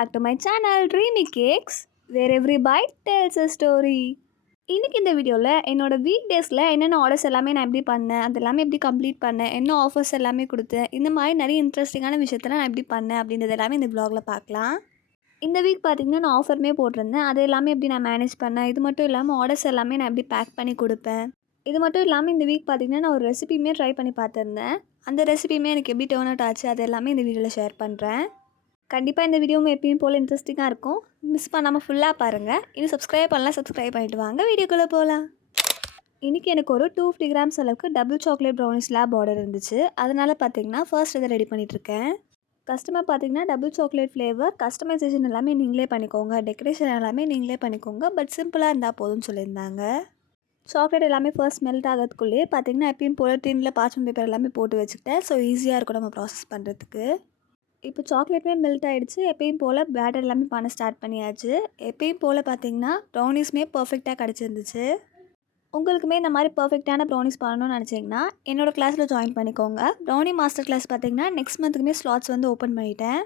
Back to my channel dreamy cakes where every bite tells a story. இன்றைக்கி இந்த வீடியோவில் என்னோடய வீக் டேஸில் என்னென்ன ஆர்டர்ஸ் எல்லாமே நான் எப்படி பண்ணேன், அது எல்லாமே எப்படி கம்ப்ளீட் பண்ணேன், என்ன ஆஃபர்ஸ் எல்லாமே கொடுத்தேன், இந்த மாதிரி நிறைய இன்ட்ரெஸ்டிங்கான விஷயத்தெல்லாம் நான் எப்படி பண்ணேன் அப்படின்றது எல்லாமே இந்த வ்ளாகில் பார்க்கலாம். இந்த வீக் பார்த்திங்கன்னா நான் ஆஃபருமே போட்டிருந்தேன். அது எல்லாமே எப்படி நான் மேனேஜ் பண்ணேன், இது மட்டும் இல்லாமல் ஆர்டர்ஸ் எல்லாமே நான் எப்படி பேக் பண்ணி கொடுப்பேன். இது மட்டும் இல்லாமல் இந்த வீக் பார்த்திங்கன்னா நான் ஒரு ரெசிபியுமே ட்ரை பண்ணி பார்த்துருந்தேன். அந்த ரெசிபியுமே எனக்கு எப்படி டர்ன் அவுட் ஆச்சு அது எல்லாமே இந்த வீடியோவில் ஷேர் பண்ணுறேன். கண்டிப்பாக இந்த வீடியோவும் எப்பயும் போல் இன்ட்ரெஸ்டிங்காக இருக்கும். மிஸ் பண்ணாமல் ஃபுல்லாக பாருங்கள். இன்னும் சப்ஸ்கிரைப் பண்ணலாம், சப்ஸ்கிரைப் பண்ணிவிட்டு வாங்க வீடியோக்குள்ளே போகலாம். இன்றைக்கி எனக்கு ஒரு 250 கிராம்ஸ் அளவுக்கு double chocolate brownie slab order இருந்துச்சு. அதனால் பார்த்திங்கன்னா ஃபர்ஸ்ட் இதை ரெடி பண்ணிகிட்ருக்கேன். கஸ்டமர் பார்த்திங்கன்னா டபுள் சாக்லேட் ஃப்ளேவர் கஸ்டமைசேஷன் எல்லாமே நீங்களே பண்ணிக்கோங்க, டெக்கரேஷன் எல்லாமே நீங்களே பண்ணிக்கோங்க, பட் சிம்பிளாக இருந்தால் போதும்னு சொல்லியிருந்தாங்க. சாக்லேட் எல்லாமே ஃபர்ஸ்ட் மெல்ட் ஆகிறதுக்குள்ளேயே பார்த்திங்கன்னா எப்பயும் போல் டின்னில் பார்ச்மெண்ட் பேப்பர் எல்லாமே போட்டு வச்சுக்கிட்டேன். ஸோ ஈஸியாக இருக்கும் நம்ம ப்ராசஸ் பண்ணுறதுக்கு. இப்போ சாக்லேட்டுமே மெல்ட் ஆகிடுச்சு. எப்பயும் போல் பேட்டர் எல்லாமே பண்ண ஸ்டார்ட் பண்ணியாச்சு. எப்பயும் போல் பார்த்திங்கன்னா ப்ரௌனிஸுமே பர்ஃபெக்டாக கிடச்சிருந்துச்சு. உங்களுக்குமே இந்த மாதிரி பர்ஃபெக்டான ப்ரௌனிஸ் பண்ணணும்னு நினச்சிங்கன்னா என்னோடய கிளாஸில் ஜாயின் பண்ணிக்கோங்க. ப்ரௌனி மாஸ்டர் கிளாஸ் பார்த்திங்கன்னா நெக்ஸ்ட் மந்த்துக்குமே ஸ்லாட்ஸ் வந்து ஓப்பன் பண்ணிட்டேன்.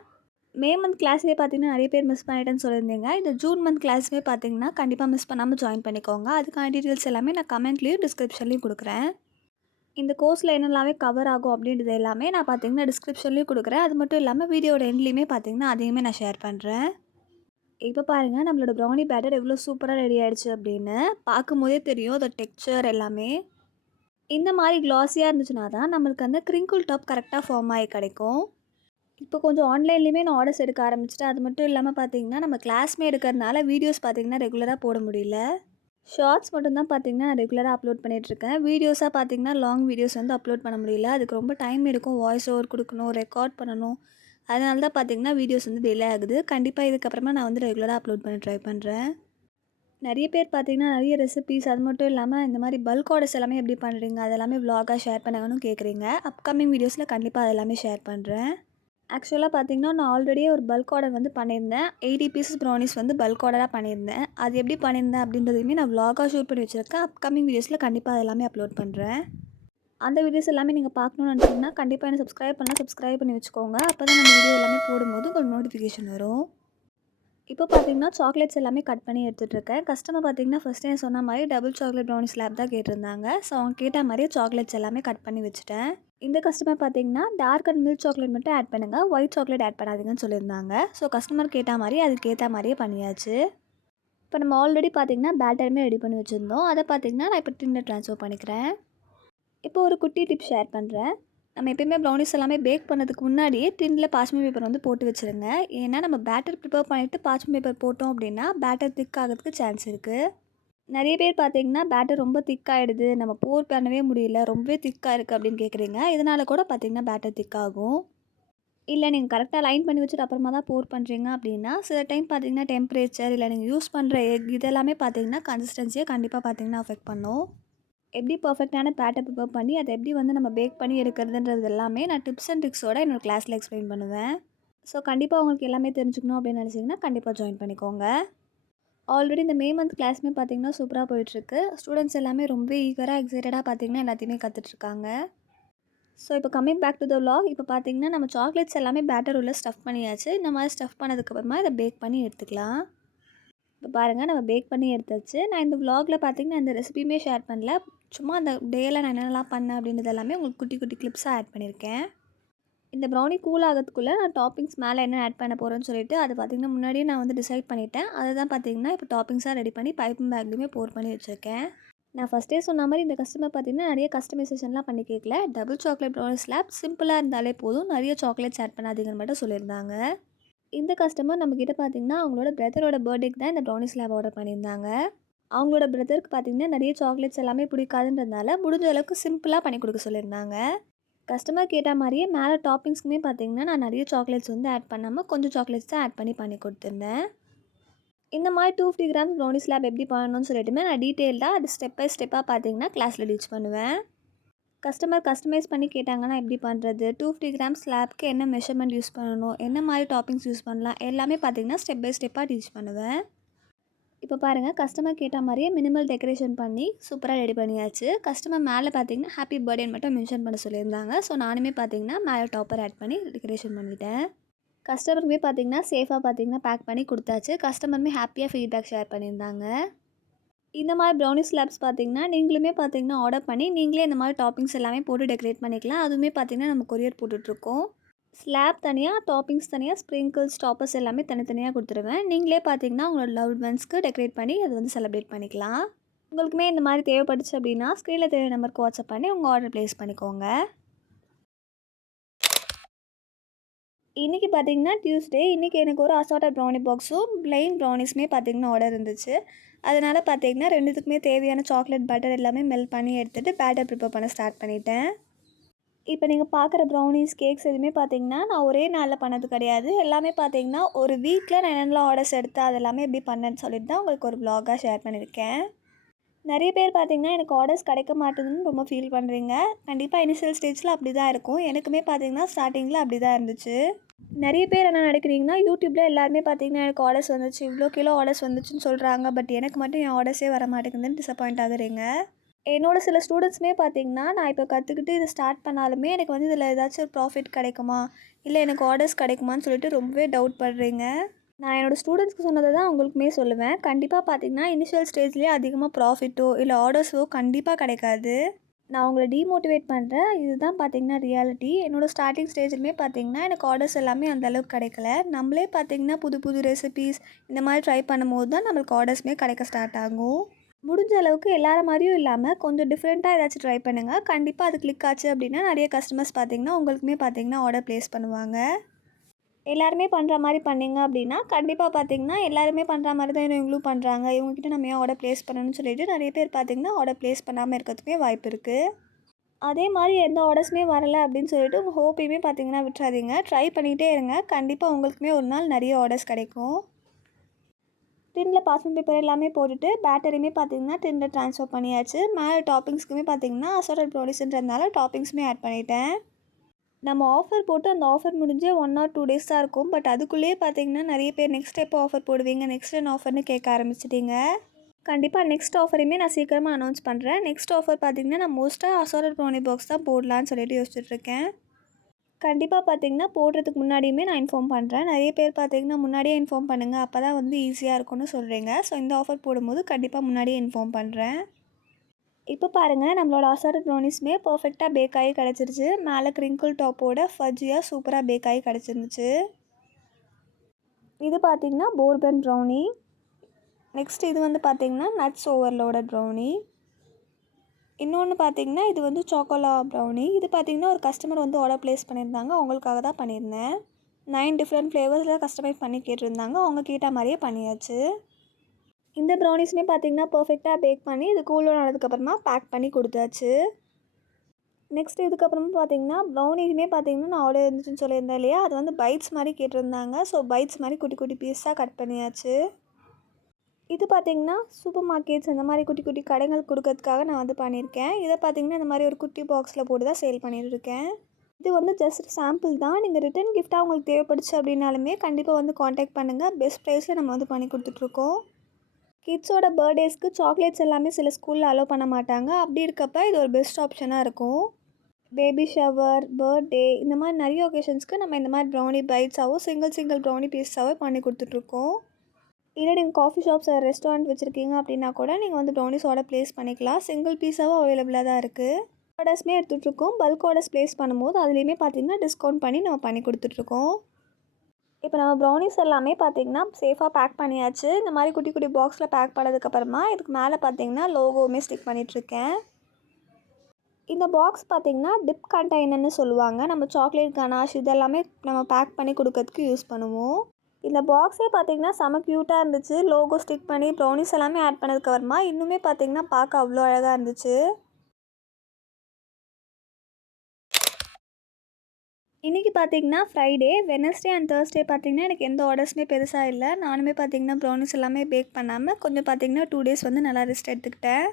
மே மந்த் கிளாஸ்லேயே பார்த்திங்கன்னா நிறைய பேர் மிஸ் பண்ணிட்டேன்னு சொல்லியிருந்தீங்க. இந்த ஜூன் மந்த் கிளாஸுமே பார்த்திங்கன்னா கண்டிப்பாக மிஸ் பண்ணாமல் ஜாயின் பண்ணிக்கோங்க. அதுக்கான டீட்டெயில்ஸ் எல்லாமே நான் கமெண்ட்லேயும் டிஸ்கிரிப்ஷன்லேயும் கொடுக்குறேன். இந்த கோர்ஸில் என்னெல்லாமே கவர் ஆகும் அப்படின்றது எல்லாமே நான் பார்த்திங்கன்னா டிஸ்கிரிப்ஷன்லேயும் கொடுக்குறேன். அது மட்டும் இல்லாமல் வீடியோட எண்ட்லேயுமே பார்த்திங்கன்னா அதையுமே நான் ஷேர் பண்ணுறேன். இப்போ பாருங்கள் நம்மளோட ப்ரௌனி பேட்டர் எவ்வளோ சூப்பராக ரெடி ஆகிடுச்சு அப்படின்னு பார்க்கும்போதே தெரியும். அதோட டெக்ஸ்சர் எல்லாமே இந்த மாதிரி க்ளாஸியாக இருந்துச்சுன்னா தான் நம்மளுக்கு அந்த க்ரிங்கிள் டாப் கரெக்டாக ஃபார்ம் ஆகி கிடைக்கும். இப்போ கொஞ்சம் ஆன்லைன்லேயுமே நான் ஆர்டர்ஸ் எடுக்க ஆரம்பிச்சிட்டேன். அது மட்டும் இல்லாமல் பார்த்திங்கன்னா நம்ம கிளாஸ்மே எடுக்கிறதுனால வீடியோஸ் பார்த்திங்கன்னா ரெகுலராக போட முடியல. ஷார்ட்ஸ் மட்டும்தான் பார்த்திங்கன்னா நான் ரெகுலராக அப்லோட் பண்ணிகிட்ருக்கேன். வீடியோஸாக பார்த்திங்கன்னா லாங் வீடியோஸ் வந்து அப்லோட் பண்ண முடியல. அதுக்கு ரொம்ப டைம் எடுக்கும். வாய்ஸ் ஓவர் கொடுக்கணும், ரெக்கார்ட் பண்ணணும். அதனால தான் பார்த்திங்கன்னா வீடியோஸ் வந்து டிலே ஆகுது. கண்டிப்பாக இதுக்கப்புறமா நான் வந்து ரெகுலராக அப்லோட் பண்ண ட்ரை பண்ணுறேன். நிறைய பேர் பார்த்திங்கன்னா நிறைய ரெசிபீஸ் அது மட்டும் இல்லாமல் இந்த மாதிரி பல்க் ஆர்டர்ஸ் எல்லாமே எப்படி பண்ணுறீங்க, அதெல்லாமே வ்ளாகாக ஷேர் பண்ணாங்கன்னு கேட்குறீங்க. அப்கமிங் வீடியோஸில் கண்டிப்பாக அதெல்லாமே ஷேர் பண்ணுறேன். ஆக்சுவலாக பார்த்திங்கன்னா நான் ஆல்ரெடியே ஒரு பல்க் ஆர்டர் வந்து பண்ணியிருந்தேன். 80 பீசஸ் ப்ரௌனிஸ் வந்து பல்க் ஆர்டராக பண்ணியிருந்தேன். அது எப்படி பண்ணியிருந்தேன் அப்படின்றதையுமே நான் வ்ளாகாக ஷூட் பண்ணி வச்சுருக்கேன். அப்கமிங் வீடியோஸில் கண்டிப்பாக அது எல்லாமே அப்லோட் பண்ணுறேன். அந்த வீடியோஸ் எல்லாமே நீங்கள் பார்க்கணுன்னு நினச்சிங்கன்னா கண்டிப்பாக என்ன சப்ஸ்கிரைப் பண்ணலாம், சப்ஸ்கிரைப் பண்ணி வச்சுக்கோங்க. அப்போ தான் நம்ம வீடியோ எல்லாமே போடும்போது ஒரு நோட்டிஃபிகேஷன் வரும். இப்போ பார்த்திங்கன்னா சாக்லேட்ஸ் எல்லாமே கட் பண்ணி எடுத்துகிட்ருக்கேன். கஸ்டமர் பார்த்திங்கன்னா ஃபஸ்ட்டு நான் சொன்ன மாதிரி டபுள் சாக்லேட் ப்ரௌனி ஸ்லாப் தான் கேட்டிருந்தாங்க. ஸோ அவங்க கேட்ட மாதிரியே சாக்லேட்ஸ் எல்லாமே கட் பண்ணி வச்சுட்டேன். இந்த கஸ்டமர் பார்த்திங்கன்னா டார்க் அண்ட் மில்க் சாக்லேட் மட்டும் ஆட் பண்ணுங்கள், ஒயிட் சாக்லேட் ஆட் பண்ணாதீங்கன்னு சொல்லியிருந்தாங்க. ஸோ கஸ்டமர் கேட்ட மாதிரி அதுக்கேற்ற மாதிரியே பண்ணியாச்சு. இப்போ நம்ம ஆல்ரெடி பார்த்திங்கன்னா பேட்டருமே ரெடி பண்ணி வச்சுருந்தோம். அதை பார்த்திங்கன்னா நான் இப்போ டின்னில் ட்ரான்ஸ்ஃபர் பண்ணிக்கிறேன். இப்போ ஒரு குட்டி டிப் ஷேர் பண்ணுறேன். நம்ம எப்பயுமே ப்ரௌனிஸ் எல்லாமே பேக் பண்ணதுக்கு முன்னாடியே டின்னில் பார்ச்மெண்ட் பேப்பர் வந்து போட்டு வச்சுருங்க. ஏன்னா நம்ம பேட்டர் ப்ரிப்பேர் பண்ணிவிட்டு பார்ச்மெண்ட் பேப்பர் போட்டோம் அப்படின்னா பேட்டர் திக் ஆகிறதுக்கு சான்ஸ் இருக்குது. நிறைய பேர் பார்த்திங்கன்னா பேட்டர் ரொம்ப திக்காகிடுது, நம்ம போர் பண்ணவே முடியல, ரொம்பவே திக்காக இருக்குது அப்படின்னு கேட்குறீங்க. இதனால் கூட பார்த்திங்கன்னா பேட்டர் திக்காகும். இல்லை நீங்கள் கரெக்டாக லைன் பண்ணி வச்சுட்டு அப்புறமா தான் போர் பண்ணுறீங்க அப்படின்னா சில டைம் பார்த்திங்கன்னா டெம்பரேச்சர் இல்லை நீங்கள் யூஸ் பண்ணுற எக் இதெல்லாமே பார்த்திங்கன்னா கன்சிஸ்டன்சியை கண்டிப்பாக பார்த்திங்கன்னா அஃபெக்ட் பண்ணும். எப்படி பர்ஃபெக்டான பேட்டர் ப்ரிப்பேர் பண்ணி அதை எப்படி வந்து நம்ம பேக் பண்ணி எடுக்கிறதுன்றது எல்லாமே நான் டிப்ஸ் அண்ட் ட்ரிக்ஸோட என்னோடய கிளாஸில் எக்ஸ்பிளைன் பண்ணுவேன். ஸோ கண்டிப்பாக உங்களுக்கு எல்லாமே தெரிஞ்சுக்கணும் அப்படின்னு நினச்சிங்கன்னா கண்டிப்பாக ஜாயின் பண்ணிக்கோங்க. ஆல்ரெடி இந்த மே மந்த் கிளாஸுமே பார்த்திங்கன்னா சூப்பராக போயிட்டுருக்கு. ஸ்டூடெண்ட்ஸ் எல்லாமே ரொம்ப ஈகராக எக்ஸைட்டடாக பார்த்திங்கன்னா எல்லாத்தையுமே கற்றுட்ருக்காங்க. ஸோ இப்போ coming back to the vlog. இப்போ பார்த்திங்கன்னா நம்ம சாக்லேட்ஸ் எல்லாமே பேட்டர் உள்ள ஸ்டஃப் பண்ணியாச்சு. இந்த மாதிரி ஸ்டஃப் பண்ணதுக்கப்புறமா இதை பேக் பண்ணி எடுத்துக்கலாம். இப்போ பாருங்கள் நம்ம பேக் பண்ணி எடுத்தாச்சு. நான் இந்த வ்ளாகில் பார்த்திங்கன்னா இந்த ரெசிபியுமே ஷேர் பண்ணல. சும்மா அந்த டேயில் நான் என்னென்னலாம் பண்ணேன் அப்படின்றது எல்லாமே உங்களுக்கு குட்டி குட்டி கிளிப்ஸாக ஆட் பண்ணியிருக்கேன். இந்த ப்ரௌனி கூல் ஆகிறதுக்குள்ளே நான் டாப்பிங்ஸ் மேலே என்ன ஆட் பண்ண போகிறேன்னு சொல்லிட்டு அது பார்த்திங்கன்னா முன்னாடியே நான் வந்து டிசைட் பண்ணிட்டேன். அதை தான் பார்த்திங்கன்னா இப்போ டாப்பிங்ஸாக ரெடி பண்ணி பைப்பிங் பேக்லேயுமே போர் பண்ணி வச்சுருக்கேன். நான் ஃபஸ்ட்டே சொன்ன மாதிரி இந்த கஸ்டமர் பார்த்திங்கன்னா நிறைய கஸ்டமைசேஷன்லாம் பண்ணி கேட்கல. டபுள் சாக்லேட் ப்ரௌனி ஸ்லாப் சிம்பிளாக இருந்தாலே போதும், நிறைய சாக்லேட்ஸ் ஆட் பண்ணாதீங்கன்னு மட்டும் சொல்லியிருந்தாங்க. இந்த கஸ்டமர் நம்மக்கிட்ட பார்த்திங்கன்னா அவங்களோட பிரதரோட பர்த்டேக்கு தான் இந்த ப்ரௌனி ஸ்லாப் ஆர்டர் பண்ணியிருந்தாங்க. அவங்களோட பிரதருக்கு பார்த்திங்கன்னா நிறைய சாக்லேட்ஸ் எல்லாமே பிடிக்காதுன்றதுனால முடிஞ்ச அளவுக்கு சிம்பிளாக பண்ணி கொடுக்க சொல்லியிருந்தாங்க. கஸ்டமர் கேட்ட மாதிரியே மேலே டாப்பிங்ஸ்க்குமே பார்த்திங்கன்னா நான் நிறைய சாக்லேட்ஸ் வந்து ஆட் பண்ணாமல் கொஞ்சம் சாக்லேட்ஸ் தான் ஆட் பண்ணி கொடுத்துருந்தேன். இந்த மாதிரி 250 கிராம்ஸ் ப்ரௌனி ஸ்லாப் எப்படி பண்ணணும்னு சொல்லிட்டுமே நான் டீட்டெயில்டாக அது ஸ்டெப் பை ஸ்டெப்பாக பார்த்திங்கன்னா கிளாஸில் டீச் பண்ணுவேன். கஸ்டமர் கஸ்டமைஸ் பண்ணி கேட்டாங்கன்னா எப்படி பண்ணுறது, 250 கிராம்ஸ் ஸ்லாப்க்கு என்ன மெஷர்மெண்ட் யூஸ் பண்ணணும், என்ன மாதிரி டாப்பிங்ஸ் யூஸ் பண்ணலாம் எல்லாமே பார்த்திங்கன்னா ஸ்டெப் பை ஸ்டெப்பாக டீச் பண்ணுவேன். இப்போ பாருங்கள் கஸ்டமர் கேட்ட மாதிரியே மினிமல் டெக்கரேஷன் பண்ணி சூப்பராக ரெடி பண்ணியாச்சு. கஸ்டமர் மேலே பார்த்திங்கன்னா ஹாப்பி பர்த்டேன்னு மட்டும் மென்ஷன் பண்ண சொல்லியிருந்தாங்க. ஸோ நானுமே பார்த்திங்கன்னா மேலே டாப்பர் ஆட் பண்ணி டெக்கரேஷன் பண்ணிட்டேன். கஸ்டமருக்குமே பார்த்தீங்கன்னா சேஃபாக பார்த்தீங்கன்னா பேக் பண்ணி கொடுத்தாச்சு. கஸ்டமருமே ஹாப்பியாக ஃபீட்பேக் ஷேர் பண்ணியிருந்தாங்க. இந்த மாதிரி ப்ரௌனி ஸ்லாப்ஸ் பார்த்தீங்கன்னா நீங்களுமே பார்த்தீங்கன்னா ஆர்டர் பண்ணி நீங்களே இந்த மாதிரி டாப்பிங்ஸ் எல்லாமே போட்டு டெக்கரேட் பண்ணிக்கலாம். அதுவுமே பார்த்தீங்கன்னா நம்ம கொரியர் போட்டுட்ருக்கோம். ஸ்லாப் தனியாக, டாப்பிங்ஸ் தனியாக, ஸ்ப்ரிங்கிள்ஸ், டாப்பர்ஸ் எல்லாமே தனித்தனியாக கொடுத்துருவேன். நீங்களே பார்த்தீங்கன்னா உங்களோட லவ்ட் ஒன்ஸ்க்கு டெக்கரேட் பண்ணி அது வந்து செலிப்ரேட் பண்ணிக்கலாம். உங்களுக்குமே இந்த மாதிரி தேவைப்பட்டுச்சு அப்படின்னா ஸ்க்ரீனில் தெரிய நம்பருக்கு வாட்ஸ்அப் பண்ணி உங்கள் ஆர்டர் ப்ளேஸ் பண்ணிக்கோங்க. இன்றைக்கி பார்த்தீங்கன்னா டியூஸ்டே. இன்றைக்கி எனக்கு ஒரு அசார்ட்டட் ப்ரௌனி பாக்ஸும் ப்ளெயின் ப்ரௌனிஸுமே பார்த்தீங்கன்னா ஆர்டர் இருந்துச்சு. அதனால் பார்த்தீங்கன்னா ரெண்டுத்துக்குமே தேவையான சாக்லேட் பட்டர் எல்லாமே மெல்ட் பண்ணி எடுத்துகிட்டு பேட்டர் ப்ரிப்பேர் பண்ண ஸ்டார்ட் பண்ணிட்டேன். இப்போ நீங்கள் பார்க்குற ப்ரௌனிஸ், கேக்ஸ் எதுவுமே பார்த்தீங்கன்னா நான் ஒரே நாளில் பண்ணது கிடையாது. எல்லாமே பார்த்தீங்கன்னா ஒரு வீக்கில் நான் என்னென்னலாம் ஆர்டர்ஸ் எடுத்து அது எல்லாமே எப்படி பண்ணேன்னு சொல்லிட்டு தான் உங்களுக்கு ஒரு வ்ளாகாக ஷேர் பண்ணியிருக்கேன். நிறைய பேர் பார்த்தீங்கன்னா எனக்கு ஆர்டர்ஸ் கிடைக்க மாட்டேதுன்னு ரொம்ப ஃபீல் பண்ணுறீங்க. கண்டிப்பாக இனிஷியல் ஸ்டேஜில் அப்படி தான் இருக்கும். எனக்குமே பார்த்தீங்கன்னா ஸ்டார்டிங்கில் அப்படி தான் இருந்துச்சு. நிறைய பேர் என்ன நினைக்கிறீங்கன்னா யூடியூப்பில் எல்லாருமே பார்த்தீங்கன்னா எனக்கு ஆர்டர்ஸ் வந்துச்சு, இவ்வளோ கிலோ ஆர்டர்ஸ் வந்துச்சுன்னு சொல்கிறாங்க. பட் எனக்கு மட்டும் என் ஆர்டர்ஸே வர மாட்டேங்குதுன்னு டிசப்பாயிண்ட் ஆகுறீங்க. என்னோட சில ஸ்டூடெண்ட்ஸுமே பார்த்தீங்கன்னா நான் இப்போ கற்றுக்கிட்டு இதை ஸ்டார்ட் பண்ணாலுமே எனக்கு வந்து இதில் ஏதாச்சும் ப்ராஃபிட் கிடைக்குமா, இல்லை எனக்கு ஆர்டர்ஸ் கிடைக்குமான்னு சொல்லிட்டு ரொம்பவே டவுட் படுறீங்க. நான் என்னோடய ஸ்டூடெண்ட்ஸ்க்கு சொன்னதை தான் உங்களுக்குமே சொல்லுவேன். கண்டிப்பாக பார்த்தீங்கன்னா இனிஷியல் ஸ்டேஜ்லேயே அதிகமாக ப்ராஃபிட்டோ இல்லை ஆர்டர்ஸோ கண்டிப்பாக கிடைக்காது. நான் உங்களை டீமோட்டிவேட் பண்ணுறேன். இதுதான் பார்த்தீங்கன்னா ரியாலிட்டி. என்னோடய ஸ்டார்டிங் ஸ்டேஜ்லையுமே பார்த்தீங்கன்னா எனக்கு ஆர்டர்ஸ் எல்லாமே அந்தளவுக்கு கிடைக்கல. நம்மளே பார்த்தீங்கன்னா புது புது ரெசிபீஸ் இந்த மாதிரி ட்ரை பண்ணும்போது தான் நம்மளுக்கு ஆர்டர்ஸுமே கிடைக்க ஸ்டார்ட் ஆகும். முடிஞ்ச அளவுக்கு எல்லார மாதிரியும் இல்லாமல் கொஞ்சம் டிஃப்ரெண்ட்டாக ஏதாச்சும் ட்ரை பண்ணுங்கள். கண்டிப்பாக அது கிளிக் ஆச்சு அப்படின்னா நிறைய கஸ்டமர்ஸ் பார்த்தீங்கன்னா உங்களுக்குமே பார்த்தீங்கன்னா ஆர்டர் ப்ளேஸ் பண்ணுவாங்க. எல்லாருமே பண்ணுற மாதிரி பண்ணிங்க அப்படின்னா கண்டிப்பாக பார்த்தீங்கன்னா எல்லாருமே பண்ணுற மாதிரி தான் இவங்களும் பண்ணுறாங்க, இவங்ககிட்ட நம்ம ஏன் ஆர்டர் ப்ளேஸ் பண்ணணும்னு சொல்லிட்டு நிறைய பேர் பார்த்தீங்கன்னா ஆர்டர் ப்ளேஸ் பண்ணாமல் இருக்கிறதுக்குமே வாய்ப்பு இருக்குது. அதே மாதிரி எந்த ஆர்டர்ஸுமே வரலை அப்படின்னு சொல்லிட்டு உங்கள் ஹோப்பையுமே பார்த்தீங்கன்னா விட்டுறாதீங்க. ட்ரை பண்ணிகிட்டே இருங்க. கண்டிப்பாக உங்களுக்குமே ஒரு நாள் நிறைய ஆர்டர்ஸ் கிடைக்கும். டின்னில் பார்ச்மெண்ட் பேப்பர் எல்லாமே போட்டுட்டு பேட்டரியுமே பார்த்தீங்கன்னா டின்னில் ட்ரான்ஸ்ஃபர் பண்ணியாச்சு. மேலே டாப்பிங்ஸ்க்குமே பார்த்தீங்கன்னா அசார்ட்டட் ப்ரௌனிஸ்ன்றதுனால டாப்பிங்ஸுமே ஆட் பண்ணிட்டேன். நம்ம ஆஃபர் போட்டு அந்த ஆஃபர் முடிஞ்சே 1 or 2 days தான் இருக்கும். பட் அதுக்குள்ளேயே பார்த்தீங்கன்னா நிறைய பேர் நெக்ஸ்ட் எப்போ ஆஃபர் போடுவீங்க, நெக்ஸ்ட் என்ன ஆஃபர்னு கேட்க ஆரம்பிச்சிட்டிங்க. கண்டிப்பாக நெக்ஸ்ட் ஆஃபரையுமே நான் சீக்கிரமாக அனௌன்ஸ் பண்ணுறேன். நெக்ஸ்ட் ஆஃபர் பார்த்தீங்கன்னா நான் மோஸ்ட்டாக அசார்ட்டட் ப்ரௌனி பாக்ஸ் தான் போடலான்னு சொல்லிட்டு யோசிச்சுட்ருக்கேன். கண்டிப்பாக பார்த்தீங்கன்னா போடுறதுக்கு முன்னாடியுமே நான் இன்ஃபார்ம் பண்ணுறேன். நிறைய பேர் பார்த்தீங்கன்னா முன்னாடியே இன்ஃபார்ம் பண்ணுங்கள், அப்போ தான் வந்து ஈஸியாக இருக்கும்னு சொல்கிறீங்க. ஸோ இந்த ஆஃபர் போடும்போது கண்டிப்பாக முன்னாடியே இன்ஃபார்ம் பண்ணுறேன். இப்போ பாருங்கள், நம்மளோட அசார்ட்டட் ப்ரௌனிஸுமே பர்ஃபெக்டாக பேக் ஆகி கிடச்சிருச்சு. மேலே க்ரிங்கிள் டாப்போட ஃபஜ்ஜியாக சூப்பராக பேக் ஆகி கிடச்சிருந்துச்சு. இது பார்த்திங்கன்னா போர்பன் ப்ரௌனி. நெக்ஸ்ட் இது வந்து பார்த்திங்கன்னா நட்ஸ் ஓவர்லோடட் ப்ரௌனி. இன்னொன்று பார்த்திங்கன்னா இது வந்து சாக்கோலா ப்ரௌனி. இது பார்த்திங்கன்னா ஒரு கஸ்டமர் வந்து ஆர்டர் ப்ளேஸ் பண்ணியிருந்தாங்க, அவங்களுக்காக தான் பண்ணியிருந்தேன். 9 டிஃப்ரெண்ட் ஃப்ளேவர்ஸில் கஸ்டமைஸ் பண்ணி கேட்டிருந்தாங்க, அவங்க கேட்ட மாதிரியே பண்ணியாச்சு. இந்த ப்ரௌனிஸுமே பார்த்திங்கன்னா பர்ஃபெக்டாக பேக் பண்ணி இது கூலர் ஆனதுக்கப்புறமா பேக் பண்ணி கொடுத்தாச்சு. நெக்ஸ்ட் இதுக்கப்புறமா பார்த்திங்கன்னா ப்ரௌனிஸுமே பார்த்திங்கன்னா நான் ஆர்டர் இருந்துச்சுன்னு சொல்லியிருந்தேன் இல்லையா, அது வந்து பைட்ஸ் மாதிரி கேட்டிருந்தாங்க. ஸோ பைட்ஸ் மாதிரி குட்டி குட்டி பீஸாக கட் பண்ணியாச்சு. இது பார்த்திங்கன்னா சூப்பர் மார்க்கெட்ஸ் இந்த மாதிரி குட்டி குட்டி கடைகள் கொடுக்கறதுக்காக நான் வந்து பண்ணியிருக்கேன். இதை பார்த்திங்கன்னா இந்த மாதிரி ஒரு குட்டி பாக்ஸில் போட்டு தான் சேல் பண்ணிட்டுருக்கேன். இது வந்து ஜஸ்ட் சாம்பிள் தான். நீங்கள் ரிட்டன் கிஃப்ட்டாக உங்களுக்கு தேவைப்படுச்சு அப்படின்னாலுமே கண்டிப்பாக வந்து காண்டாக்ட் பண்ணுங்கள். பெஸ்ட் ப்ரைஸில் நம்ம வந்து பண்ணி கொடுத்துட்ருக்கோம். கிட்ஸோட பர்த்டேஸ்க்கு சாக்லேட்ஸ் எல்லாமே சில ஸ்கூலில் அலோவ் பண்ண மாட்டாங்க. அப்படி இருக்கப்போ இது ஒரு பெஸ்ட் ஆப்ஷனாக இருக்கும். பேபி ஷவர், பர்த்டே இந்த மாதிரி நிறைய ஒகேஷன்ஸ்க்கு நம்ம இந்த மாதிரி ப்ரௌனி பைட்ஸாவோ சிங்கிள் ப்ரௌனி பீஸாவோ பண்ணி கொடுத்துட்ருக்கோம். இல்லை நீங்கள் காஃபி ஷாப்ஸ் ரெஸ்டாரண்ட் வச்சுருக்கீங்க அப்படின்னா கூட நீங்கள் வந்து ப்ரௌனிஸ் ஆர்டர் ப்ளேஸ் பண்ணிக்கலாம். சிங்கிள் பீஸாகவும் அவைலபிளாக தான் இருக்குது. ஆர்டர்ஸ்மே எடுத்துகிட்ருக்கோம். பல்க் ஆர்டர்ஸ் ப்ளேஸ் பண்ணும்போது அதுலேயுமே பார்த்திங்கன்னா டிஸ்கவுண்ட் பண்ணி நம்ம பண்ணி கொடுத்துட்ருக்கோம். இப்போ நம்ம ப்ரௌனிஸ் எல்லாமே பார்த்திங்கன்னா சேஃபாக பேக் பண்ணியாச்சு. இந்த மாதிரி குட்டி குட்டி பாக்ஸில் பேக் பண்ணதுக்கப்புறமா இதுக்கு மேலே பார்த்திங்கன்னா லோகோவுமே ஸ்டிக் பண்ணிகிட்ருக்கேன். இந்த பாக்ஸ் பார்த்திங்கன்னா டிப் கண்டெய்னர்னு சொல்லுவாங்க. நம்ம சாக்லேட் கனாஷ் இதெல்லாமே நம்ம பேக் பண்ணி கொடுக்கறதுக்கு யூஸ் பண்ணுவோம். இந்த பாக்ஸே பார்த்திங்கன்னா செம க்யூட்டாக இருந்துச்சு. லோகோ ஸ்டிக் பண்ணி ப்ரௌனிஸ் எல்லாமே ஆட் பண்ணதுக்கப்புறமா இன்னுமே பார்த்திங்கன்னா பார்க்க அவ்வளோ அழகாக இருந்துச்சு. இன்றைக்கி பார்த்திங்கன்னா ஃப்ரைடே, வெனஸ்டே அண்ட் தேர்ஸ்டே பார்த்திங்கன்னா எனக்கு எந்த ஆர்டர்ஸுமே பெருசாக இல்லை. நானுமே பார்த்திங்கன்னா ப்ரௌனிஸ் எல்லாமே பேக் பண்ணாமல் கொஞ்சம் பார்த்திங்கன்னா 2 days வந்து நல்லா ரெஸ்ட் எடுத்துக்கிட்டேன்.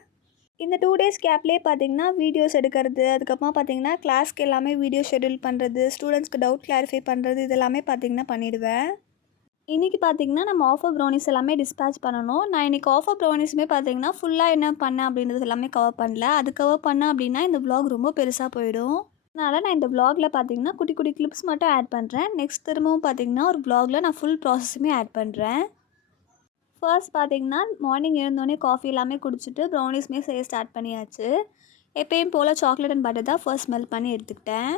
இந்த 2 days கேப்லேயே பார்த்திங்கன்னா வீடியோஸ் எடுக்கிறது, அதுக்கப்புறமா பார்த்திங்கன்னா கிளாஸ்க்கு எல்லாமே வீடியோ ஷெட்யூல் பண்ணுறது, ஸ்டூடெண்ட்ஸ்க்கு டவுட் கிளாரிஃபை பண்ணுறது இதெல்லாமே பார்த்திங்கன்னா பண்ணிவிடுவேன். இன்றைக்கி பார்த்திங்கன்னா நம்ம ஆஃபர் ப்ரௌனிஸ் எல்லாமே டிஸ்பேச் பண்ணணும். நான் இன்றைக்கி ஆஃபர் ப்ரௌனிஸுமே பார்த்திங்கன்னா ஃபுல்லாக என்ன பண்ணேன் அப்படின்றது எல்லாமே கவர் பண்ணல. அது கவர் பண்ணேன் அப்படின்னா இந்த வ்ளாக் ரொம்ப பெருசாக போயிடும். அதனால் நான் இந்த vlogல பார்த்தீங்கன்னா குட்டி குட்டி கிளிப்ஸ் மட்டும் ஆட் பண்ணுறேன். நெக்ஸ்ட் திரும்பவும் பார்த்தீங்கன்னா ஒரு vlogல நான் ஃபுல் ப்ராசஸுமே ஆட் பண்ணுறேன். ஃபர்ஸ்ட் பார்த்தீங்கன்னா மார்னிங் எழுந்தோடனே காஃபி எல்லாமே குடிச்சிட்டு ப்ரௌனிஸுமே செய்ய ஸ்டார்ட் பண்ணியாச்சு. எப்பயும் போல் சாக்லேட் அண்ட் பட்டர் தான் ஃபர்ஸ்ட் மெல்ட் பண்ணி எடுத்துக்கிட்டேன்.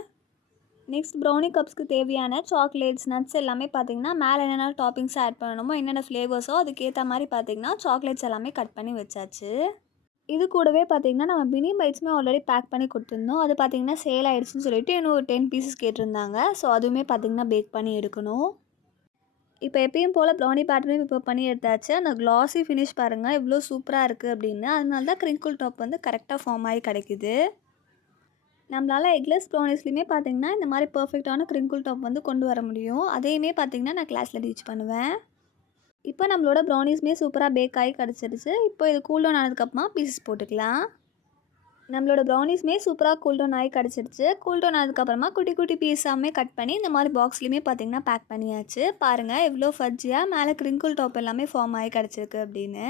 நெக்ஸ்ட் ப்ரௌனி கப்ஸ்க்கு தேவையான சாக்லேட்ஸ், நட்ஸ் எல்லாமே பார்த்தீங்கன்னா மேலே என்னென்ன டாப்பிங்ஸ் ஆட் பண்ணணுமோ, என்னென்ன ஃப்ளேவர்ஸோ அதுக்கேற்ற மாதிரி பார்த்தீங்கன்னா சாக்லேட்ஸ் எல்லாமே கட் பண்ணி வச்சாச்சு. இது கூடவே பார்த்தீங்கன்னா நம்ம மினி பைட்ஸுமே ஆல்ரெடி பேக் பண்ணி கொடுத்துருந்தோம். அது பார்த்தீங்கன்னா சேல் ஆகிடுச்சின்னு சொல்லிட்டு இன்னும் ஒரு 10 பீசஸ் கேட்டிருந்தாங்க. ஸோ அதுவுமே பார்த்தீங்கன்னா பேக் பண்ணி எடுக்கணும். இப்போ எப்பயும் போல் ப்ரௌனி பேட்டர்னே ப்ரிப்பேர் பண்ணி எடுத்தாச்சு. அந்த க்ளாஸி ஃபினிஷ் பாருங்கள் எவ்வளோ சூப்பராக இருக்குது அப்படின்னு. அதனால தான் க்ரிங்கிள் டாப் வந்து கரெக்டாக ஃபார்ம் ஆகி கிடைக்குது. நம்மளால் எக்லெஸ் ப்ரௌனிஸ்லையுமே பார்த்தீங்கன்னா இந்த மாதிரி பர்ஃபெக்டான க்ரிங்கிள் டாப் வந்து கொண்டு வர முடியும். அதையுமே பார்த்தீங்கன்னா நான் கிளாஸில் டீச் பண்ணுவேன். இப்போ நம்மளோட ப்ரௌனிஸுமே சூப்பராக பேக் ஆகி கிடச்சிருச்சு. இப்போ இது கூல் டவுன் ஆனதுக்கப்புறமா பீசஸ் போட்டுக்கலாம். நம்மளோட ப்ரௌனிஸுமே சூப்பராக கூல் டவுன் ஆகி கிடச்சிருச்சு. கூல் டவுன் ஆனதுக்கப்புறமா குட்டி குட்டி பீஸாமே கட் பண்ணி இந்த மாதிரி பாக்ஸ்லேயுமே பார்த்தீங்கன்னா பேக் பண்ணியாச்சு. பாருங்கள் எவ்வளோ ஃபஜ்ஜியாக மேலே க்ரிங்கிள் டாப் எல்லாமே ஃபார்ம் ஆகி கிடச்சிருக்கு அப்படின்னு.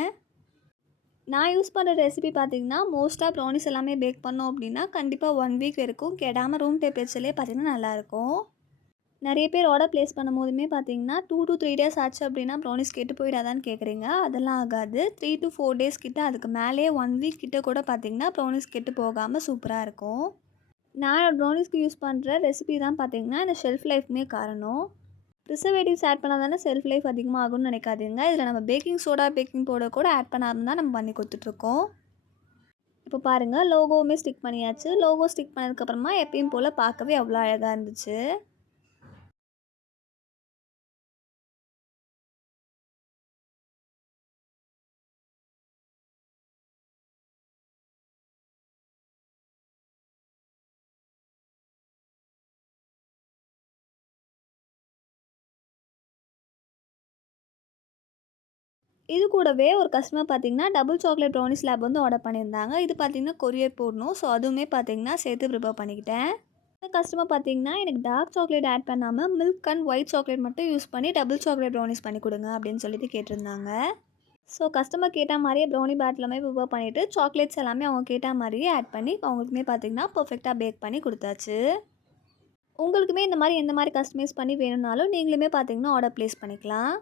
நான் யூஸ் பண்ணுற ரெசிபி பார்த்தீங்கன்னா மோஸ்ட்டாக ப்ரௌனிஸ் எல்லாமே பேக் பண்ணோம் அப்படின்னா கண்டிப்பாக 1 வீக் வரைக்கும் கெடாமல் ரூம் டெம்பரேச்சர்லேயே பார்த்தீங்கன்னா நல்லாயிருக்கும். நிறைய பேர் ஆர்டர் ப்ளேஸ் பண்ணும்போதுமே பார்த்தீங்கன்னா 2 to 3 டேஸ் ஆச்சு அப்படின்னா ப்ரௌனிஸ் கெட்டு போயிடாதான்னு கேட்குறீங்க. அதெல்லாம் ஆகாது. 3 to 4 டேஸ் கிட்ட, அதுக்கு மேலேயே 1 வீக் கிட்ட கூட பார்த்தீங்கன்னா ப்ரௌனிஸ் கெட்டு போகாமல் சூப்பராக இருக்கும். நான் ப்ரௌனிஸ்க்கு யூஸ் பண்ணுற ரெசிபி தான் பார்த்தீங்கன்னா இந்த ஷெல்ஃப் லைஃப்மே காரணம். ப்ரிசர்வேட்டிவ்ஸ் ஆட் பண்ணால் தானே செல்ஃப் லைஃப் அதிகமாக ஆகும்னு நினைக்காதீங்க. இதில் நம்ம பேக்கிங் சோடா, பேக்கிங் பவுடர் கூட ஆட் பண்ணாமல் தான் நம்ம பண்ணி கொடுத்துட்ருக்கோம். இப்போ பாருங்கள் லோகோவுமே ஸ்டிக் பண்ணியாச்சு. லோகோ ஸ்டிக் பண்ணதுக்கப்புறமா எப்பயும் போல் பார்க்கவே அவ்வளோ அழகாக இருந்துச்சு. இது கூடவே ஒரு கஸ்டமர் பார்த்தீங்கன்னா டபுள் சாக்லேட் ப்ரௌனி ஸ்லாப் வந்து ஆர்டர் பண்ணியிருந்தாங்க. இது பார்த்தீங்கன்னா கொரியர் போடணும். ஸோ அதுவுமே பார்த்தீங்கன்னா சேர்த்து ப்ரிப்பேர் பண்ணிக்கிட்டேன். இந்த கஸ்டமர் பார்த்தீங்கன்னா எனக்கு டார்க் சாக்லேட் ஆட் பண்ணாமல் மில்க் அண்ட் ஒயிட் சாக்லேட் மட்டும் யூஸ் பண்ணி டபுள் சாக்லேட் ப்ரௌனிஸ் பண்ணி கொடுங்க அப்படின்னு சொல்லிட்டு கேட்டிருந்தாங்க. ஸோ கஸ்டமர் கேட்ட மாதிரியே ப்ரௌனி பேட்டர்லாமே ப்ரிப்பேர் பண்ணிவிட்டு சாக்லேட்ஸ் எல்லாமே அவங்க கேட்ட மாதிரியே ஆட் பண்ணி அவங்களுக்குமே பார்த்தீங்கன்னா பர்ஃபெக்டாக பேக் பண்ணி கொடுத்தாச்சு. உங்களுக்குமே இந்த மாதிரி எந்த மாதிரி கஸ்டமைஸ் பண்ணி வேணும்னாலும் நீங்களுமே பார்த்தீங்கன்னா ஆர்டர் ப்ளேஸ் பண்ணிக்கலாம்.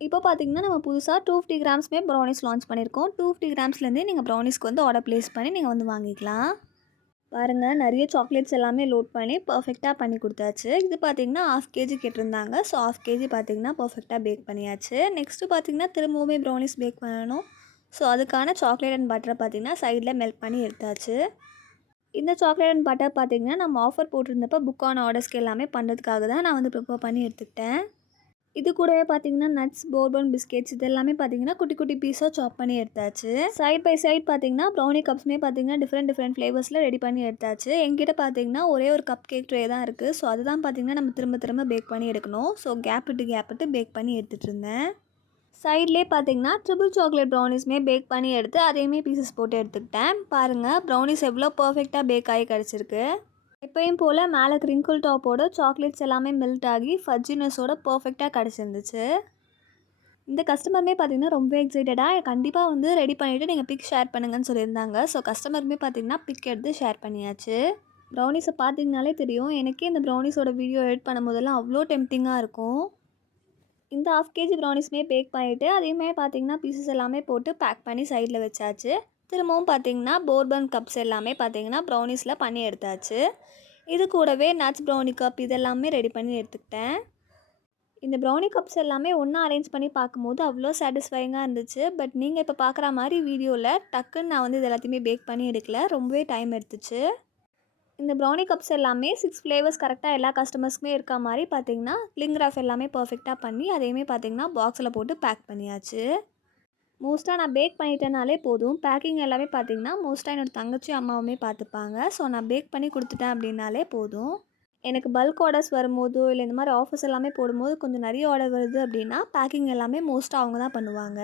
இப்போ பார்த்தீங்கன்னா நம்ம புதுசாக 250 கிராம்ஸ்மே ப்ரௌனிஸ் லான்ச் பண்ணியிருக்கோம். 250 கிராம்ஸ்லேருந்தே நீங்கள் ப்ரௌனிஸ்க்கு வந்து ஆர்டர் ப்ளேஸ் பண்ணி நீங்கள் வந்து வாங்கிக்கலாம். பாருங்கள் நிறைய சாக்லேட்ஸ் எல்லாமே லோட் பண்ணி பர்ஃபெக்டாக பண்ணி கொடுத்தாச்சு. இது பார்த்தீங்கன்னா 1/2 kg கேட்டிருந்தாங்க. ஸோ 1/2 kg பார்த்தீங்கன்னா பர்ஃபெக்டாக பேக் பண்ணியாச்சு. நெக்ஸ்ட்டு பார்த்தீங்கன்னா திரும்பவுமே ப்ரௌனிஸ் பேக் பண்ணணும். ஸோ அதுக்கான சாக்லேட் அண்ட் பட்டரை பார்த்தீங்கன்னா சைடில் மெல்ட் பண்ணி எடுத்தாச்சு. இந்த சாக்லேட் அண்ட் பட்டர் பார்த்தீங்கன்னா நம்ம ஆஃபர் போட்டிருந்தப்போ புக் ஆன் ஆர்டர்ஸ்க்கு எல்லாமே பண்ணுறதுக்காக தான் நான் வந்து ப்ரிப்பேர் பண்ணி எடுத்துக்கிட்டேன். இது கூடவே பார்த்தீங்கன்னா நட்ஸ், போர்பன் பிஸ்கெட்ஸ் இது எல்லாமே பார்த்தீங்கன்னா குட்டி குட்டி பீஸாக சாப் பண்ணி எடுத்தாச்சு. சைட் பை சைட் பார்த்தீங்கன்னா ப்ரௌனி கப்ஸுமே பார்த்தீங்கன்னா டிஃப்ரெண்ட் ஃப்ளேவர்ஸில் ரெடி பண்ணி எடுத்தாச்சு. என்கிட்ட பார்த்தீங்கன்னா ஒரே ஒரு கப் கேக் ட்ரே தான் இருக்குது. ஸோ அதுதான் பார்த்தீங்கன்னா நம்ம திரும்ப பேக் பண்ணி எடுக்கணும். ஸோ கேப் விட்டு பேக் பண்ணி எடுத்துகிட்டு இருந்தேன். சைட்லேயே பார்த்தீங்கன்னா ட்ரிபிள் சாக்லேட் ப்ரௌனிஸுமே பேக் பண்ணி எடுத்து அதையுமே பீசஸ் போட்டு எடுத்துக்கிட்டேன். பாருங்கள் ப்ரௌனிஸ் எவ்வளோ பர்ஃபெக்டாக பேக் ஆகி கிடச்சிருக்கு. எப்பயும் போல் மேலே க்ரிங்கிள் டாப்போட சாக்லேட்ஸ் எல்லாமே மெல்ட் ஆகி ஃபஜ்ஜினஸோட பர்ஃபெக்டாக கிடச்சிருந்துச்சு. இந்த கஸ்டமருமே பார்த்தீங்கன்னா ரொம்ப எக்ஸைட்டடாக கண்டிப்பாக வந்து ரெடி பண்ணிவிட்டு நீங்கள் பிக் ஷேர் பண்ணுங்கன்னு சொல்லியிருந்தாங்க. ஸோ கஸ்டமருமே பார்த்தீங்கன்னா பிக் எடுத்து ஷேர் பண்ணியாச்சு. ப்ரௌனிஸை பார்த்தீங்கனாலே தெரியும். எனக்கே இந்த ப்ரௌனிஸோட வீடியோ எடிட் பண்ணும் போதெல்லாம் அவ்வளோ டெம்ப்டிங்காக இருக்கும். இந்த 1/2 kg ப்ரௌனிஸுமே பேக் பண்ணிவிட்டு அதையுமே பார்த்தீங்கன்னா பீசஸ் எல்லாமே போட்டு பேக் பண்ணி சைடில் வச்சாச்சு. திரும்பவும் பார்த்தீங்கன்னா போர்பன் கப்ஸ் எல்லாமே பார்த்தீங்கன்னா ப்ரௌனிஸில் பண்ணி எடுத்தாச்சு. இது கூடவே நட்ஸ் ப்ரௌனி கப் இதெல்லாமே ரெடி பண்ணி எடுத்துக்கிட்டேன். இந்த ப்ரௌனி கப்ஸ் எல்லாமே ஒன்றா அரேஞ்ச் பண்ணி பார்க்கும்போது அவ்வளோ சாட்டிஸ்ஃபைங்காக இருந்துச்சு. பட் நீங்கள் இப்போ பார்க்குற மாதிரி வீடியோவில் டக்குன்னு நான் வந்து இது எல்லாத்தையுமே பேக் பண்ணி எடுக்கல. ரொம்பவே டைம் எடுத்துச்சு. இந்த ப்ரௌனி கப்ஸ் எல்லாமே 6 ஃப்ளேவர்ஸ் கரெக்டாக எல்லா கஸ்டமர்ஸ்க்குமே இருக்க மாதிரி பார்த்தீங்கன்னா கிளிங் ராஃப் எல்லாமே பர்ஃபெக்டாக பண்ணி அதையுமே பார்த்தீங்கன்னா பாக்ஸில் போட்டு பேக் பண்ணியாச்சு. மோஸ்ட்டாக நான் பேக் பண்ணிட்டேனாலே போதும். பேக்கிங் எல்லாமே பார்த்தீங்கன்னா மோஸ்ட்டாக என்னோடய தங்கச்சி அம்மாவுமே பார்த்துப்பாங்க. ஸோ நான் பேக் பண்ணி கொடுத்துட்டேன் அப்படின்னாலே போதும். எனக்கு பல்க் ஆர்டர்ஸ் வரும்போதோ இல்லை இந்த மாதிரி ஆஃபர்ஸ் எல்லாமே போடும்போது கொஞ்சம் நிறைய ஆர்டர் வருது அப்படின்னா பேக்கிங் எல்லாமே மோஸ்ட்டாக அவங்க தான் பண்ணுவாங்க.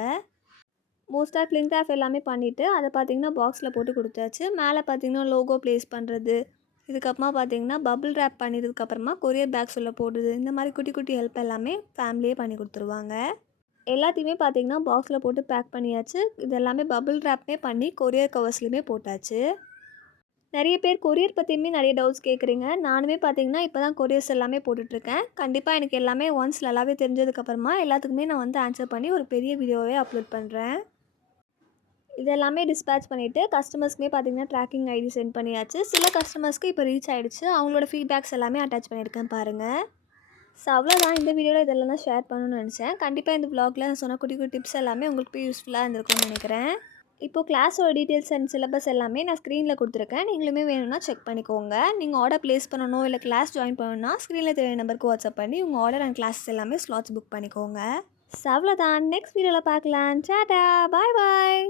மோஸ்ட்டாக கிளிங் ராஃப் எல்லாமே பண்ணிவிட்டு அதை பார்த்தீங்கன்னா பாக்ஸில் போட்டு கொடுத்தாச்சு. மேலே பார்த்தீங்கன்னா லோகோ ப்ளேஸ் பண்ணுறது, இதுக்கப்புறமா பார்த்தீங்கன்னா பபுள் ரேப் பண்ணிடுறதுக்கப்புறமா கொரியர் பேக்ஸ் உள்ள போடுறது, இந்த மாதிரி குட்டி குட்டி ஹெல்ப் எல்லாமே ஃபேமிலியே பண்ணி கொடுத்துருவாங்க. எல்லாத்தையுமே பார்த்தீங்கன்னா பாக்ஸில் போட்டு பேக் பண்ணியாச்சு. இது எல்லாமே பபுள் ரேப்மே பண்ணி கொரியர் கவர்ஸ்லையுமே போட்டாச்சு. நிறைய பேர் கொரியர் பற்றியுமே நிறைய டவுட்ஸ் கேட்குறீங்க. நானுமே பார்த்தீங்கன்னா இப்போ தான் கொரியர்ஸ் எல்லாமே போட்டுட்ருக்கேன். கண்டிப்பாக எனக்கு எல்லாமே ஒன்ஸ் நல்லாவே தெரிஞ்சதுக்கப்புறமா எல்லாத்துக்குமே நான் வந்து ஆன்சர் பண்ணி ஒரு பெரிய வீடியோவே அப்லோட் பண்ணுறேன். இதெல்லாமே டிஸ்பேட்ச் பண்ணிவிட்டு கஸ்டமர்ஸ்க்குமே பார்த்தீங்கன்னா ட்ராக்கிங் ஐடி சென்ட் பண்ணியாச்சு. சில கஸ்டமர்ஸ்க்கு இப்போ ரீச் ஆகிடுச்சு. அவங்களோட ஃபீட்பேக்ஸ் எல்லாமே அட்டாச் பண்ணியிருக்கேன் பாருங்கள். ஸோ அவ்வளோதான், இந்த வீடியோவில் இதெல்லாம் தான் ஷேர் பண்ணணும்னு நினச்சேன். கண்டிப்பாக இந்த வ்ளாகில் நான் சொன்ன குட்டி குட்டி டிப்ஸ் எல்லாமே உங்களுக்கு யூஸ்ஃபுல்லாக இருந்திருக்கும்னு நினைக்கிறேன். இப்போது கிளாஸோட டீட்டெயில்ஸ் அண்ட் சிலபஸ் எல்லாமே நான் ஸ்க்ரீனில் கொடுத்துருக்கேன். நீங்களுமே வேணும்னா செக் பண்ணிக்கோங்க. நீங்கள் ஆர்டர் ப்ளேஸ் பண்ணணும் இல்லை கிளாஸ் ஜாயின் பண்ணணும்னா ஸ்க்ரீனில் தெரியுற நம்பருக்கு வாட்ஸ்அப் பண்ணி உங்கள் ஆர்டர் அண்ட் கிளாஸஸ் எல்லாமே ஸ்லாட்ஸ் புக் பண்ணிக்கோங்க. ஸோ அவ்வளோதான், நெக்ஸ்ட் வீடியோவில் பார்க்கலாம். டாடா, பாய் பாய்.